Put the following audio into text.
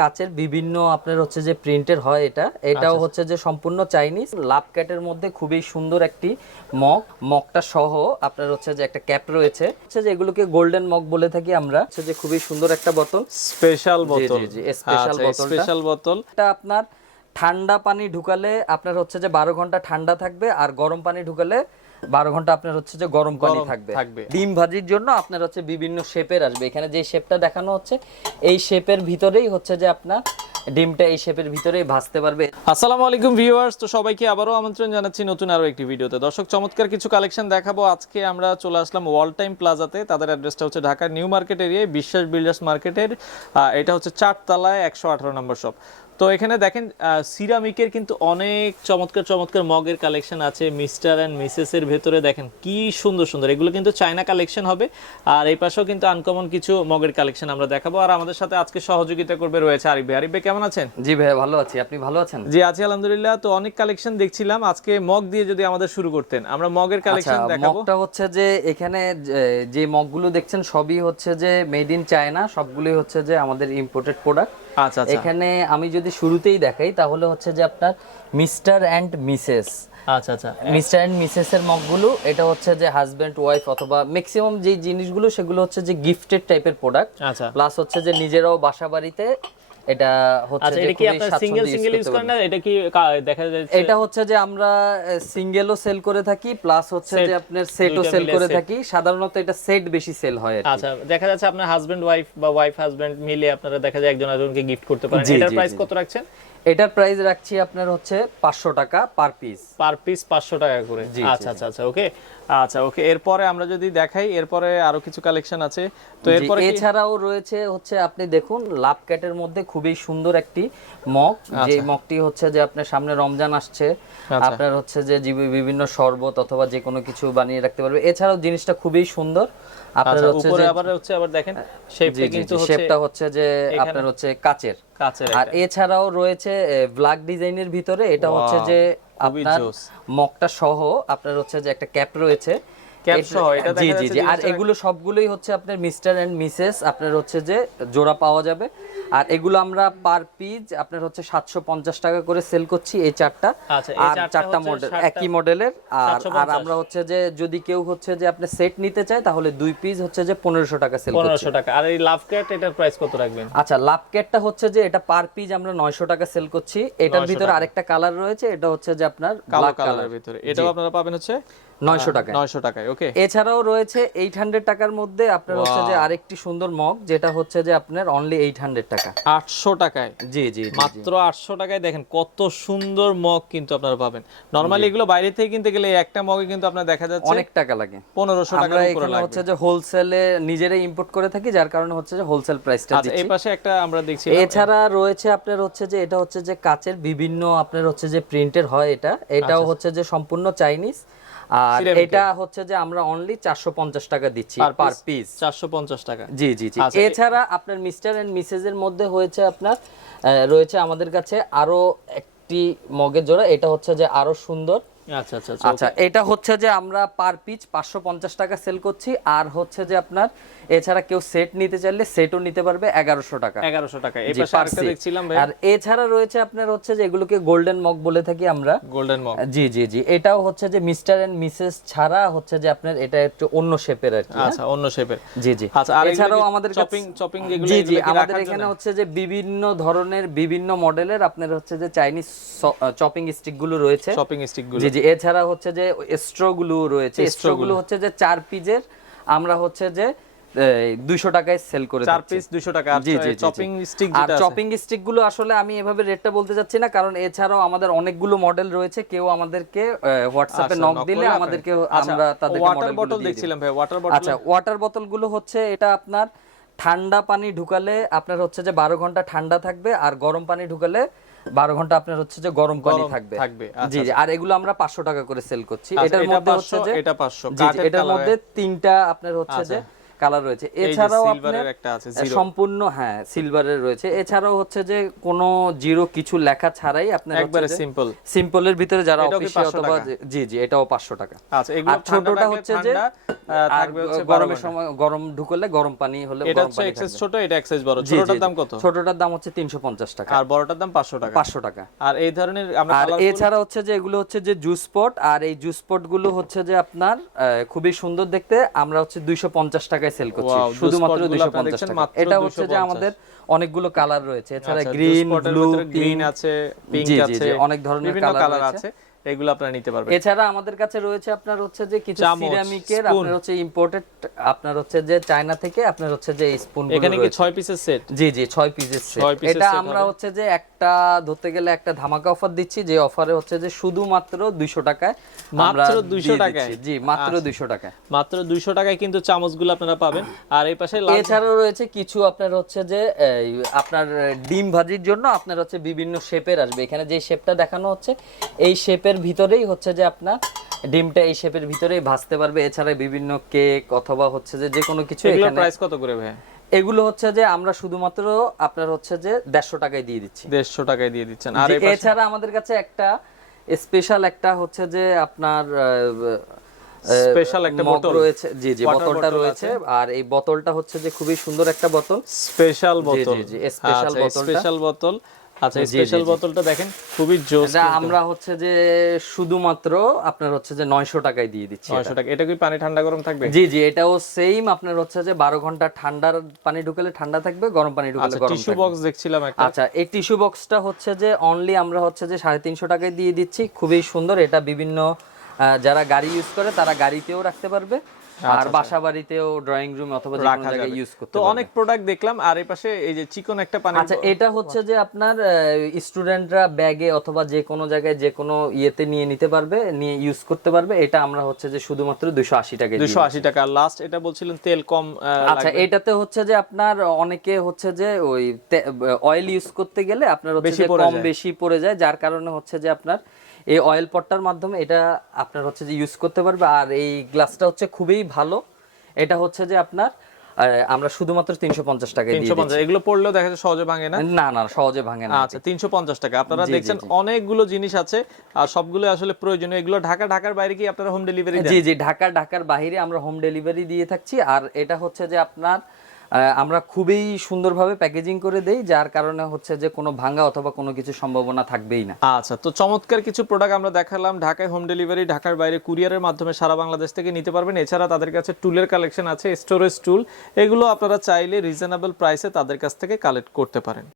কাচের বিভিন্ন আপনার হচ্ছে যে প্রিন্টের হয় এটা। এটাও আচ্ছা। হচ্ছে যে সম্পূর্ণ চাইনিজ লাভ ক্যাটের মধ্যে খুবই সুন্দর একটি মগ। মগটা সহ আপনার হচ্ছে যে একটা ক্যাপ রয়েছে। হচ্ছে যে এগুলোকে গোল্ডেন মগ বলে থাকি আমরা। হচ্ছে যে খুবই সুন্দর একটা বোতল। স্পেশাল বোতল। জি, special বোতলটা। স্পেশাল বোতল। এটা আপনার ঠান্ডা পানি ঢুকালে আপনার হচ্ছে যে বারো ঘণ্টা ঠান্ডা থাকবে। আর গরম পানি ঢুকালে বারো ঘণ্টা আপনার হচ্ছে যে গরম পানি থাকবে। ডিম ভাজির জন্য আপনার হচ্ছে বিভিন্ন শেপের আসবে। এখানে যে শেপটা দেখানো হচ্ছে এই শেপের ভিতরেই হচ্ছে যে আপনার ডিমটা এই শেপের ভিতরেই ভাজতে পারবে। আসসালামু আলাইকুম ভিউয়ার্স তো সবাইকে আবারও আমন্ত্রণ জানাচ্ছি নতুন আরও একটি ভিডিওতে। দর্শক চমৎকার কিছু কালেকশন দেখাবো। আজকে আমরা চলে আসলাম ওয়াল টাইম প্লাজাতে। তাদের অ্যাড্রেসটা হচ্ছে ঢাকার নিউ মার্কেট এরিয়ায় বিশ্বাস বিল্ডার্স মার্কেটের এটা হচ্ছে চারতলায় একশো আঠারো নম্বর শপ। তো এখানে দেখেন সিরামিকের কিন্তু অনেক চমৎকার চমৎকার মগের কালেকশন আছে। মিস্টার অ্যান্ড মিসেস এর ভেতরে দেখেন কি সুন্দর সুন্দর। এগুলো কিন্তু চায়না কালেকশন হবে। আর এই পাশেও কিন্তু আনকমন কিছু মগের কালেকশন আমরা দেখাবো। আর আমাদের সাথে আজকে সহযোগিতা করবে রয়েছে আরিফ ভাই। আরিফ ভাই কেমন আছেন? জি ভাইয়া ভালো আছি। আপনি ভালো আছেন? জি আছি আলহামদুলিল্লাহ। তো অনেক কালেকশন দেখছিলাম। আজকে মগ দিয়ে যদি আমাদের শুরু করতেন আমরা মগের আচ্ছা কালেকশন দেখাবো। মগটা হচ্ছে যে এখানে যে- মগগুলো দেখছেন সবই হচ্ছে যে মেড ইন চায়না সবগুলোই হচ্ছে যে আমাদের ইম্পোর্টেড প্রোডাক্ট আচ্ছা আচ্ছা। এখানে আমি যদি শুরুতেই দেখাই তাহলে হচ্ছে যে আপনার মিস্টার অ্যান্ড মিসেস। আচ্ছা আচ্ছা। মিস্টার অ্যান্ড মিসেস এর মগগুলো এটা হচ্ছে যে হাজব্যান্ড ওয়াইফ অথবা ম্যাক্সিমাম যে জিনিসগুলো সেগুলো হচ্ছে যে গিফটেড টাইপের প্রোডাক্ট আচ্ছা। প্লাস হচ্ছে যে নিজেরাও বাসা বাড়িতে এটা হচ্ছে আচ্ছা এটা কি সিঙ্গেল সিঙ্গেল ইউজ করেন না? এটা কি দেখা যাচ্ছে এটা হচ্ছে যে আমরা সিঙ্গেলও সেল করে থাকি প্লাস হচ্ছে যে আপনার সেটও সেল করে থাকি। সাধারণত এটা সেট বেশি সেল হয় আচ্ছা দেখা যাচ্ছে আপনার হাজবেন্ড ওয়াইফ বা ওয়াইফ হাজবেন্ড মিলে আপনারা দেখা যায় একজন আরেকজনকে গিফট করতে পারেন। এটার প্রাইস কত রাখছেন? এটার প্রাইস রাখছি আপনার হচ্ছে পাঁচশো টাকা পার পিস পার পিস পাঁচশো টাকা করে। আচ্ছা আচ্ছা আচ্ছা ওকে আচ্ছা ওকে এরপরে আমরা যদি দেখাই এরপরে আরও কিছু কালেকশন আছে। তো এরপরে এছাড়াও রয়েছে হচ্ছে আপনি দেখুন লাভ ক্যাটের মধ্যে খুবই সুন্দর একটি মগ। যে মগটি হচ্ছে যে আপনার সামনে রমজান আসছে আচ্ছা। আপনার হচ্ছে যে বিভিন্ন শরবত অথবা যে কোনো কিছু বানিয়ে রাখতে পারবে। এছাড়াও জিনিসটা খুবই সুন্দর। আপনার আচ্ছা হচ্ছে যে আবার হচ্ছে আবার দেখেন শেপটা কিন্তু হচ্ছে শেপটা হচ্ছে যে আপনার হচ্ছে কাচের। আর এছাড়াও রয়েছে ব্ল্যাক ডিজাইনের ভিতরে। এটা হচ্ছে যে আপনার মকটা সহ আপনার হচ্ছে যে একটা ক্যাপ রয়েছে। জি জি জি। আর এগুলো সবগুলোই হচ্ছে আপনার মিস্টার অ্যান্ড মিসেস আপনার হচ্ছে যে জোড়া পাওয়া যাবে। আর এগুলো আমরা পার পিস আপনার হচ্ছে সাতশো পঞ্চাশ টাকা করে সেল করছি এই চারটা। আচ্ছা, আর চারটা মডেল একই মডেলের আর আর আমরা হচ্ছে যে যদি কেউ হচ্ছে যে আপনি সেট নিতে চায় তাহলে দুই পিস হচ্ছে যে পনেরোশো টাকা সেল করছি। পনেরোশো টাকা। আর এই লাভ ক্যাট এটার প্রাইস কত রাখবেন? আচ্ছা লাভ কেটটা হচ্ছে যে এটা পার পিস আমরা নয়শো টাকা সেল করছি। এটার 900 ভিতরে আরেকটা কালার রয়েছে এটা হচ্ছে যে আপনার ব্ল্যাক কালারের কালার ভিতরে। এটাও আপনারা পাবেন হচ্ছে নয়শো টাকা নয়শো টাকায় ওকে। এছাড়াও রয়েছে এইট হান্ড্রেড টাকার মধ্যে আপনার হচ্ছে যে আরেকটি সুন্দর মগ যেটা হচ্ছে যে আপনার অনলি এইট হান্ড্রেড টাকা। আটশো টাকায়? জি জি মাত্র আটশো টাকায় দেখেন কত সুন্দর মগ কিন্তু আপনারা পাবেন। নর্মালি এগুলো বাইরে থেকে কিনতে গেলে একটা মগে কিন্তু আপনার দেখা যাচ্ছে অনেক টাকা লাগে। পনেরোশো আমরা টাকার উপরে এখানে হচ্ছে যে হোলসেলে নিজেরাই ইম্পোর্ট করে থাকি যার কারণে হচ্ছে যে হোলসেল প্রাইসটা আচ্ছা এই পাশে একটা আমরা দেখছি এছাড়া রয়েছে আপনার হচ্ছে যে এটা হচ্ছে যে কাচের বিভিন্ন আপনার হচ্ছে যে প্রিন্টের হয় এটা। এটাও হচ্ছে যে সম্পূর্ণ চাইনিজ আর এটা হচ্ছে যে আমরা অনলি চারশো পঞ্চাশ টাকা দিচ্ছি পার পিস চারশো পঞ্চাশ টাকা। জি জি জি। আচ্ছা, এছাড়া আপনার মিস্টার এন্ড মিসেস এর মধ্যে হয়েছে আপনার রয়েছে আমাদের কাছে আরও একটি মগের জোড়া। এটা হচ্ছে যে আরও সুন্দর আচ্ছা আচ্ছা আচ্ছা আচ্ছা এটা হচ্ছে যে আমরা পার পিচ পাঁচশো পঞ্চাশ টাকা সেল করছি আর হচ্ছে যে আপনার এছাড়া কেউ সেট নিতে চাইলে সেটও নিতে পারবে এগারোশো টাকা। এগারোশো টাকা। দেখছিলাম আর এছাড়া রয়েছে আপনার হচ্ছে যে এগুলোকে গোল্ডেন মগ বলে থাকি আমরা। গোল্ডেন মগ জি জি জি এটাও হচ্ছে যে মিস্টার এন্ড মিসেস ছাড়া হচ্ছে যে আপনার এটা একটু অন্য শেপের আর কি হ্যাঁ? আচ্ছা অন্য শেপের জি জি। আচ্ছা, আর এছাড়াও আমাদের chopping- chopping যেগুলো, জি জি আমাদের এখানে হচ্ছে যে বিভিন্ন ধরনের বিভিন্ন মডেলের আপনার হচ্ছে যে চাইনিজ চপিং স্টিকগুলো রয়েছে। শপিং স্টিকগুলো। জি জি এছাড়া হচ্ছে যে স্ট্রো গুলো রয়েছে Straw স্ট্রো গুলো হচ্ছে যে চার পিজের আমরা হচ্ছে যে দুইশো টাকায় সেল করে চার পিস দুশো টাকা। জি জি চপিং স্টিক আর চপিং স্টিকগুলো আসলে আমি এভাবে রেটটা বলতে চাচ্ছি না কারণ এছাড়াও আমাদের অনেকগুলো মডেল রয়েছে কেউ আমাদেরকে হোয়াটসঅ্যাপে আচ্ছা, নক দিলে আমাদেরকে আচ্ছা, আমরা তাদেরকে ওয়াটার দেখছিলাম ভাই ওয়াটার বটল আচ্ছা ওয়াটার বোতলগুলো হচ্ছে এটা আপনার ঠান্ডা পানি ঢুকালে আপনার হচ্ছে যে বারো ঘণ্টা ঠান্ডা থাকবে আর গরম পানি ঢুকালে বারো ঘণ্টা আপনার হচ্ছে যে গরম পানি থাকবে। থাকবে, আচ্ছা, জি জি আর এগুলো আমরা পাঁচশো টাকা করে সেল করছি। আচ্ছা, এটার মধ্যে হচ্ছে যে এটা 500, জি জি কাঠের এটার মধ্যে তিনটা আপনার হচ্ছে যে আচ্ছা। কালার রয়েছে। এছাড়াও আপনার একটা আছে জিরো সম্পূর্ণ হ্যাঁ সিলভারের রয়েছে। এছাড়াও হচ্ছে যে কোনো জিরো কিছু লেখা ছাড়াই আপনার একবারে সিম্পল সিম্পলের ভিতরে যারা অফিসে অথবা জি জি এটাও পাঁচশো টাকা। আচ্ছা এগুলো ছোটটা হচ্ছে যে থাকবে হচ্ছে গরমের সময় গরম ঢুকলে গরম পানি হলে এটা হচ্ছে এক্সেস ছোট এটা এক্সেস বড়। ছোটটার দাম কত? ছোটটার দাম হচ্ছে তিনশো পঞ্চাশ টাকা। আর বড়টার দাম 500 টাকা? পাঁচশো টাকা। আর এই ধরনের আমরা আর এছাড়া হচ্ছে যে এগুলো হচ্ছে যে জুস স্পট আর এই জুস স্পটগুলো হচ্ছে যে আপনার খুবই সুন্দর দেখতে। আমরা হচ্ছে দুইশো পঞ্চাশ টাকায় সেল করছি? শুধুমাত্র spot গুলো দুইশো আপনারা পঞ্চাশ দেখছেন টাকা। এটা হচ্ছে যে আমাদের অনেকগুলো কালার রয়েছে। এছাড়া আচ্ছা, গ্রিন ব্লু গ্রিন আছে পিঙ্ক আছে অনেক ধরনের কালার আছে। এগুলো আপনারা নিতে পারবেন। এছাড়া আমাদের কাছে রয়েছে আপনার হচ্ছে যে কিছু সিরামিকের আপনার হচ্ছে ইম্পোর্টেড আপনার হচ্ছে যে চায়না থেকে আপনার হচ্ছে যে স্পুন এখানে কি 6 পিসের সেট জি জি ছয় পিসের ছয় piece-এর এটা আমরা হচ্ছে যে একটা ধরতে গেলে একটা ধামাকা অফার দিচ্ছি যে অফারে হচ্ছে যে শুধুমাত্র দুইশো টাকায় মাত্র 200 টাকায়? জি মাত্র দুইশো টাকায়। মাত্র 200 টাকায় কিন্তু চামচগুলো আপনারা পাবেন। আর এই পাশে লাল এছাড়াও রয়েছে কিছু আপনার হচ্ছে যে আপনার ডিম ভাজির জন্য আপনার হচ্ছে বিভিন্ন শেপের আসবে। এখানে যে শেপটা দেখানো হচ্ছে এই শেপের ভিতরেই হচ্ছে যে আপনার ডিমটা এই শেপের ভিতরেই ভাজতে পারবে। এছাড়া বিভিন্ন কেক অথবা হচ্ছে যে যে কোনো কিছু এখানে প্রাইস কত করে ভাই এগুলো হচ্ছে যে আমরা শুধুমাত্র আপনার হচ্ছে যে দেড়শো টাকায় দিয়ে দিচ্ছি। 150 টাকায় দিয়ে দিচ্ছেন। আর এছাড়া আমাদের কাছে একটা স্পেশাল একটা হচ্ছে যে আপনার Special একটা বোতল। রয়েছে। জি জি বোতলটা রয়েছে। আর এই বোতলটা হচ্ছে যে খুবই সুন্দর একটা বোতল স্পেশাল বোতল জি, জি, special বোতলটা। স্পেশাল বোতল আচ্ছা স্পেশাল। বোতলটা দেখেন খুবই জোস এটা আমরা হচ্ছে যে শুধুমাত্র আপনার হচ্ছে যে নয়শো টাকায় দিয়ে দিচ্ছি 900 টাকা। এটা কি পানি ঠান্ডা গরম থাকবে? জি জি এটাও সেম আপনার হচ্ছে যে বারো ঘণ্টা ঠান্ডার পানি ঢুকালে ঠান্ডা থাকবে গরম পানি ঢুকালে আচ্ছা গরম টিস্যু বক্স দেখছিলাম একটা। আচ্ছা এই টিস্যু বক্সটা হচ্ছে যে অনলি আমরা হচ্ছে যে সাড়ে তিনশো টাকায় দিয়ে দিচ্ছি। খুবই সুন্দর এটা বিভিন্ন যারা গাড়ি ইউজ করে তারা গাড়িতেও রাখতে পারবে। আর বাসা বাড়িতেও ড্রয়িং রুম অথবা যে কোনো জায়গায় ইউজ করতে তো অনেক প্রোডাক্ট দেখলাম আর এই পাশে এই যে চিকন একটা পানি আচ্ছা এটা হচ্ছে যে আপনার স্টুডেন্টরা ব্যাগে অথবা যে কোনো জায়গায় যে কোনো ইয়েতে নিয়ে নিতে পারবে নিয়ে ইউজ করতে পারবে। এটা আমরা হচ্ছে যে শুধুমাত্র দুশো আশি টাকায় দিই। দুশো আশি টাকা। লাস্ট এটা বলছিলেন তেল কম আচ্ছা এটাতে হচ্ছে যে আপনার অনেকে হচ্ছে যে ওই অয়েল ইউজ করতে গেলে আপনার হচ্ছে কম বেশি পড়ে যায় যার কারণে হচ্ছে যে আপনার এই অয়েল পটটার মাধ্যমে এটা আপনার হচ্ছে যে ইউজ করতে পারবে আর এই গ্লাসটা হচ্ছে খুবই ভালো। এটা হচ্ছে যে আপনার আমরা শুধুমাত্র তিনশো পঞ্চাশ দিয়ে তিনশো পঞ্চাশ এগুলো পড়লেও দেখা যায় সহজে ভাঙে না? না না সহজে ভাঙে না আচ্ছা তিনশো পঞ্চাশ টাকা। আপনারা দেখছেন। অনেকগুলো জিনিস আছে আর সবগুলো আসলে প্রয়োজনীয়। এগুলো ঢাকা ঢাকার বাইরে কি আপনারা হোম ডেলিভারি জি জি ঢাকা ঢাকার বাইরে আমরা হোম ডেলিভারি দিয়ে থাকছি আর এটা হচ্ছে যে আপনার আমরা খুবই সুন্দরভাবে প্যাকেজিং করে দেই, যার কারণে হচ্ছে যে কোনো ভাঙা অথবা কোনো কিছু সম্ভাবনা থাকবেই না। আচ্ছা তো চমৎকার কিছু প্রোডাক্ট আমরা দেখালাম ঢাকায় হোম ডেলিভারি ঢাকার বাইরে কুরিয়ারের মাধ্যমে সারা বাংলাদেশ থেকে নিতে পারবেন। এছাড়া তাদের কাছে টুলের কালেকশন আছে স্টোরেজ টুল এগুলো আপনারা চাইলে রিজনেবল প্রাইসে তাদের কাছ থেকে কালেক্ট করতে পারেন।